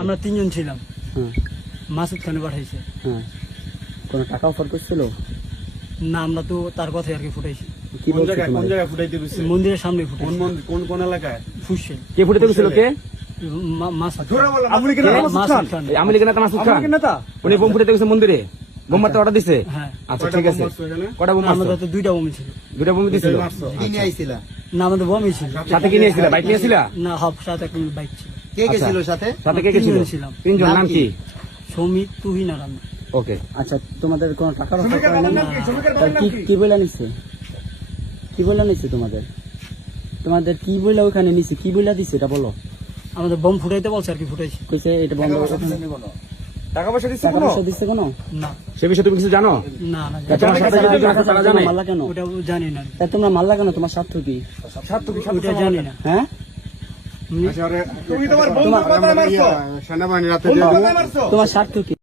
আমরা 3 জন ছিলাম। হ্যাঁ মাসুদ খানে পাঠাইছে। হ্যাঁ কোনো টাকা অফার করছিল? না, আমরা তো তার কথাই আর কি ফুটাইছি। কি বলছে কোন তোমাদের? জায়গায় ফুটাইতে গেছে? মন্দিরের সামনে কোন ফুটাইছি। মন্দির, কোন এলাকায়? ফুসেল কে ফুটাতে গেছিল? কে? মাসুদ আপনি কি না মাসুদ খান? এই আওয়ামী লীগের নেতা মাসুদ খান? নেতা? উনি বোম ফুটাতে গেছে মন্দিরে, বোম মারতে অর্ডার দিছে? হ্যাঁ, আচ্ছা ঠিক আছে। কটা বোম মারছো? আমাদের তো 2টা বোম ছিল। 2টা বোম দিছিল? কি নিয়ে আইছিলা? না, আমাদের বোমই ছিল। সাথে কি নিয়েছিল? বাইক নিয়েছিল? না, হাফ সাথে একটা বাইক ছিল। কে গেছিল সাথে? সাথে কে গেছিল? 3 জন ছিলাম। 3 জন। নাম কি? সমিত, তুহিন আর আমি। ওকে। আচ্ছা তোমাদের কোনো টাকার অফার শ্রমিকের করে বাবার না? নাম কি? শ্রমিকের বাবার নাম কি কি? কি বইলা নিছে? কি বইলা নিছে তোমাদের? তোমাদের কি বইলা ওখানে নিছে? কি বইলা দিছে এটা বলো। আমাদের বোম ফুটাইতে বলছে আর কি, ফুটাইছি। কইছে এটা বন্ধ করে। টাকা পয়সা দিচ্ছে টাকা কোনো? পয়সা দিছে কোনো? না সে বিষয়ে তুমি কিছু জানো? না না, তোমার সাথে যদি টাকা তারা জানে? জানি। মারলা কেন? ওটা জানি না, তা তোমরা মারলা কেন? তোমার স্বার্থ কি? ওটা জানি না। হ্যাঁ তুমি তোমার বন্ধুর কথা মারছো? সেনাবাহিনী রাতে বন্ধুর কথা মারছো? তোমার স্বার্থ কি?